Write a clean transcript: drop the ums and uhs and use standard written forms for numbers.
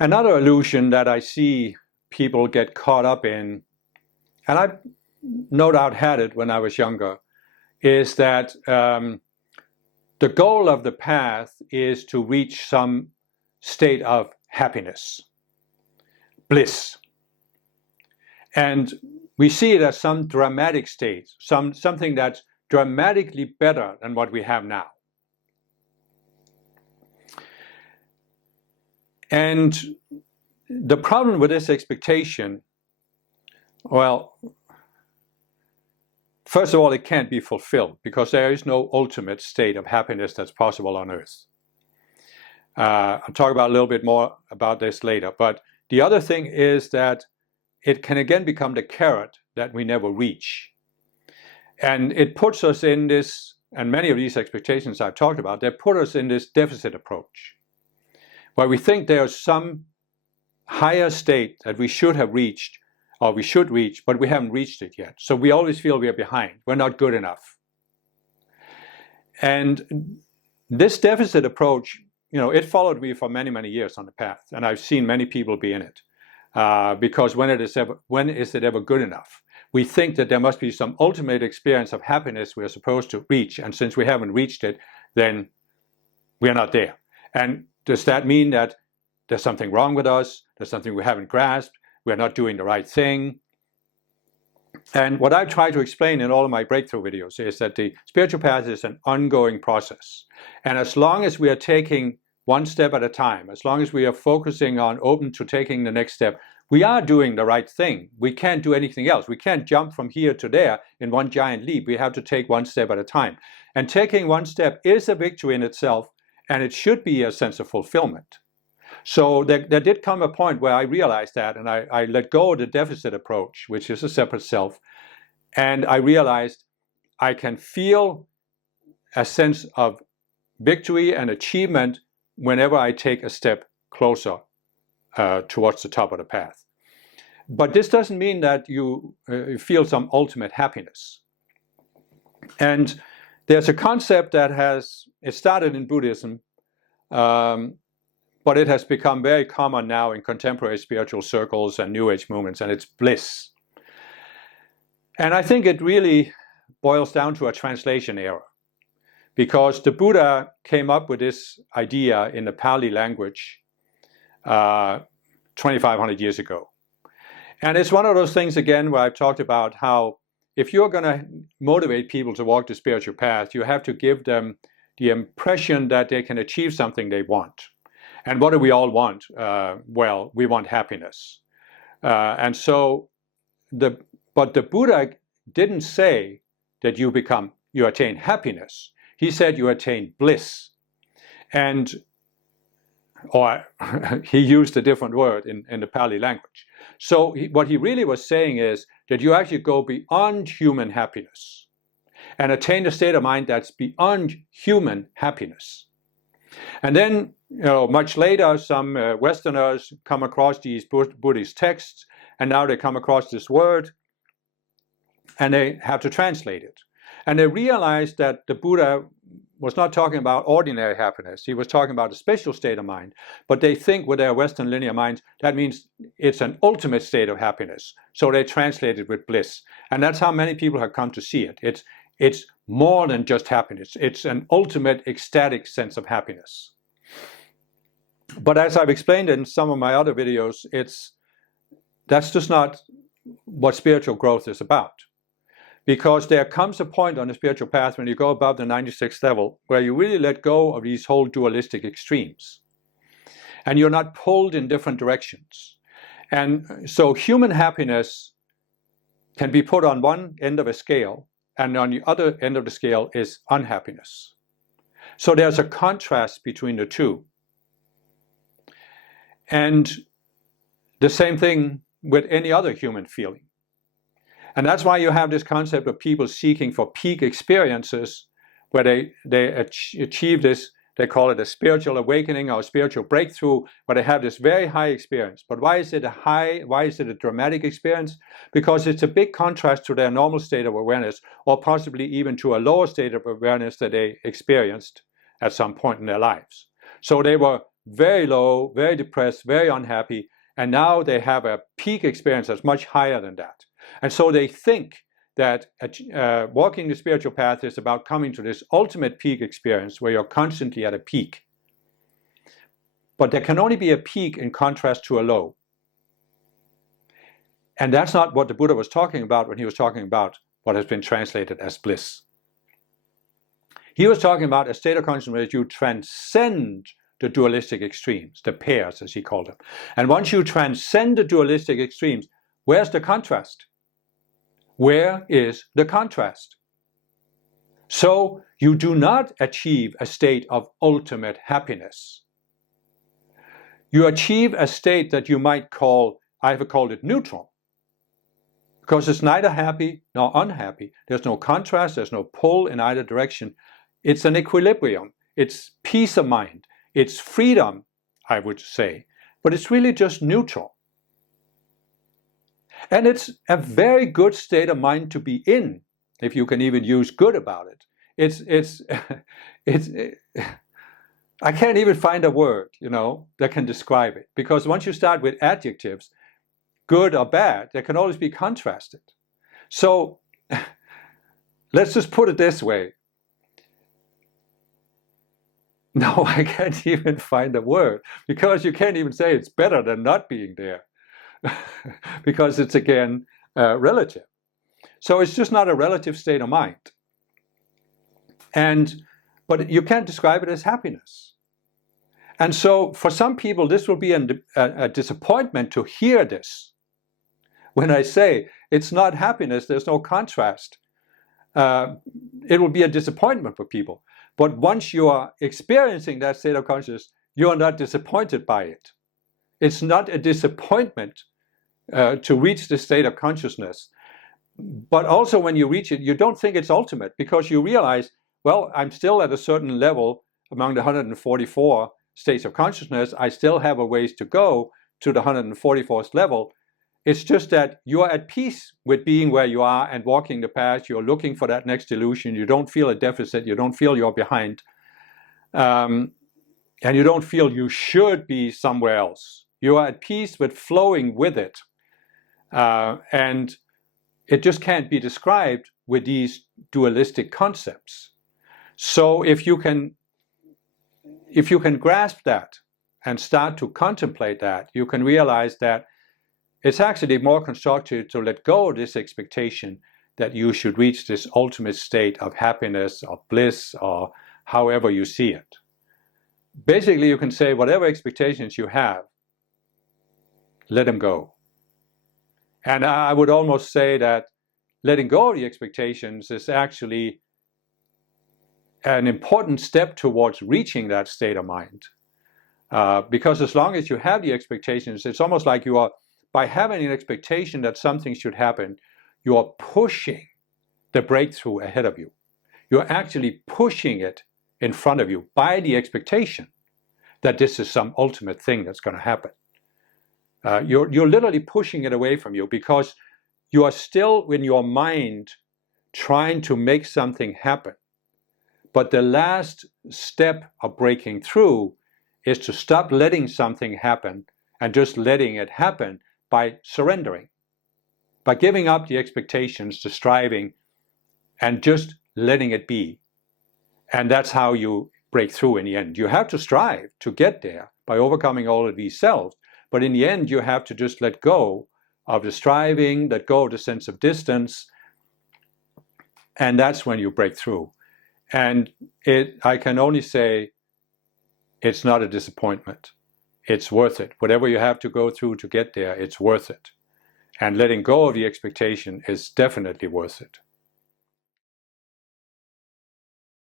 Another illusion that I see people get caught up in, and I no doubt had it when I was younger, is that the goal of the path is to reach some state of happiness, bliss. And we see it as some dramatic state, something that's dramatically better than what we have now. And the problem with this expectation, well, first of all, it can't be fulfilled because there is no ultimate state of happiness that's possible on earth. I'll talk about a little bit more about this later. But the other thing is that it can again become the carrot that we never reach. And it puts us in this, and many of these expectations I've talked about, they put us in this deficit approach, where we think there's some higher state that we should have reached, or we should reach, but we haven't reached it yet. So we always feel we are behind. We're not good enough. And this deficit approach, it followed me for many, many years on the path. And I've seen many people be in it. Because when is it ever good enough? We think that there must be some ultimate experience of happiness we're supposed to reach. And since we haven't reached it, then we're not there. And does that mean that there's something wrong with us? There's something we haven't grasped? We're not doing the right thing? And what I try to explain in all of my breakthrough videos is that the spiritual path is an ongoing process. And as long as we are taking one step at a time, as long as we are focusing on open to taking the next step, we are doing the right thing. We can't do anything else. We can't jump from here to there in one giant leap. We have to take one step at a time. And taking one step is a victory in itself, and it should be a sense of fulfillment. So there did come a point where I realized that, and I let go of the deficit approach, which is a separate self, and I realized I can feel a sense of victory and achievement whenever I take a step closer towards the top of the path. But this doesn't mean that you feel some ultimate happiness. And there's a concept that it started in Buddhism, but it has become very common now in contemporary spiritual circles and New Age movements, and it's bliss. And I think it really boils down to a translation error, because the Buddha came up with this idea in the Pali language 2,500 years ago. And it's one of those things, again, where I've talked about how if you're going to motivate people to walk the spiritual path, you have to give them the impression that they can achieve something they want. And what do we all want? Well, we want happiness. But the Buddha didn't say that you attain happiness. He said you attain bliss. Or he used a different word in the Pali language. So what he really was saying is that you actually go beyond human happiness and attain a state of mind that's beyond human happiness. And then, much later, some Westerners come across these Buddhist texts, and now they come across this word, and they have to translate it. And they realize that the Buddha was not talking about ordinary happiness. He was talking about a special state of mind. But they think with their Western linear minds, that means it's an ultimate state of happiness. So they translate it with bliss. And that's how many people have come to see it. It's more than just happiness. It's an ultimate ecstatic sense of happiness. But as I've explained in some of my other videos, that's just not what spiritual growth is about. Because there comes a point on the spiritual path when you go above the 96th level where you really let go of these whole dualistic extremes. And you're not pulled in different directions. And so human happiness can be put on one end of a scale, and on the other end of the scale is unhappiness. So there's a contrast between the two. And the same thing with any other human feeling. And that's why you have this concept of people seeking for peak experiences where they achieve this, they call it a spiritual awakening or a spiritual breakthrough, where they have this very high experience. But why is it a dramatic experience? Because it's a big contrast to their normal state of awareness, or possibly even to a lower state of awareness that they experienced at some point in their lives. So they were very low, very depressed, very unhappy, and now they have a peak experience that's much higher than that. And so they think that walking the spiritual path is about coming to this ultimate peak experience where you're constantly at a peak. But there can only be a peak in contrast to a low. And that's not what the Buddha was talking about when he was talking about what has been translated as bliss. He was talking about a state of consciousness where you transcend the dualistic extremes, the pairs as he called them. And once you transcend the dualistic extremes, where's the contrast? Where is the contrast? So you do not achieve a state of ultimate happiness. You achieve a state that you might call, I have called it neutral, because it's neither happy nor unhappy. There's no contrast, there's no pull in either direction. It's an equilibrium. It's peace of mind. It's freedom, I would say, but it's really just neutral. And it's a very good state of mind to be in, if you can even use good about it. I can't even find a word, that can describe it. Because once you start with adjectives, good or bad, they can always be contrasted. So let's just put it this way. No, I can't even find a word, because you can't even say it's better than not being there, because it's again relative. So it's just not a relative state of mind. But you can't describe it as happiness. And so for some people, this will be a disappointment to hear this. When I say it's not happiness, there's no contrast, it will be a disappointment for people. But once you are experiencing that state of consciousness, you are not disappointed by it. It's not a disappointment to reach the state of consciousness. But also when you reach it, you don't think it's ultimate, because you realize, well, I'm still at a certain level among the 144 states of consciousness. I still have a ways to go to the 144th level. It's just that you are at peace with being where you are and walking the path. You're looking for that next illusion. You don't feel a deficit. You don't feel you're behind. And you don't feel you should be somewhere else. You are at peace with flowing with it. And it just can't be described with these dualistic concepts. So if you can grasp that and start to contemplate that, you can realize that it's actually more constructive to let go of this expectation that you should reach this ultimate state of happiness or bliss, or however you see it. Basically, you can say whatever expectations you have, let them go. And I would almost say that letting go of the expectations is actually an important step towards reaching that state of mind. Because as long as you have the expectations, it's almost like you are, by having an expectation that something should happen, you are pushing the breakthrough ahead of you. You're actually pushing it in front of you by the expectation that this is some ultimate thing that's going to happen. You're literally pushing it away from you, because you are still in your mind trying to make something happen. But the last step of breaking through is to stop letting something happen and just letting it happen by surrendering, by giving up the expectations, the striving, and just letting it be. And that's how you break through in the end. You have to strive to get there by overcoming all of these selves, but in the end you have to just let go of the striving, let go of the sense of distance, and that's when you break through. And I can only say it's not a disappointment. It's worth it. Whatever you have to go through to get there, it's worth it. And letting go of the expectation is definitely worth it.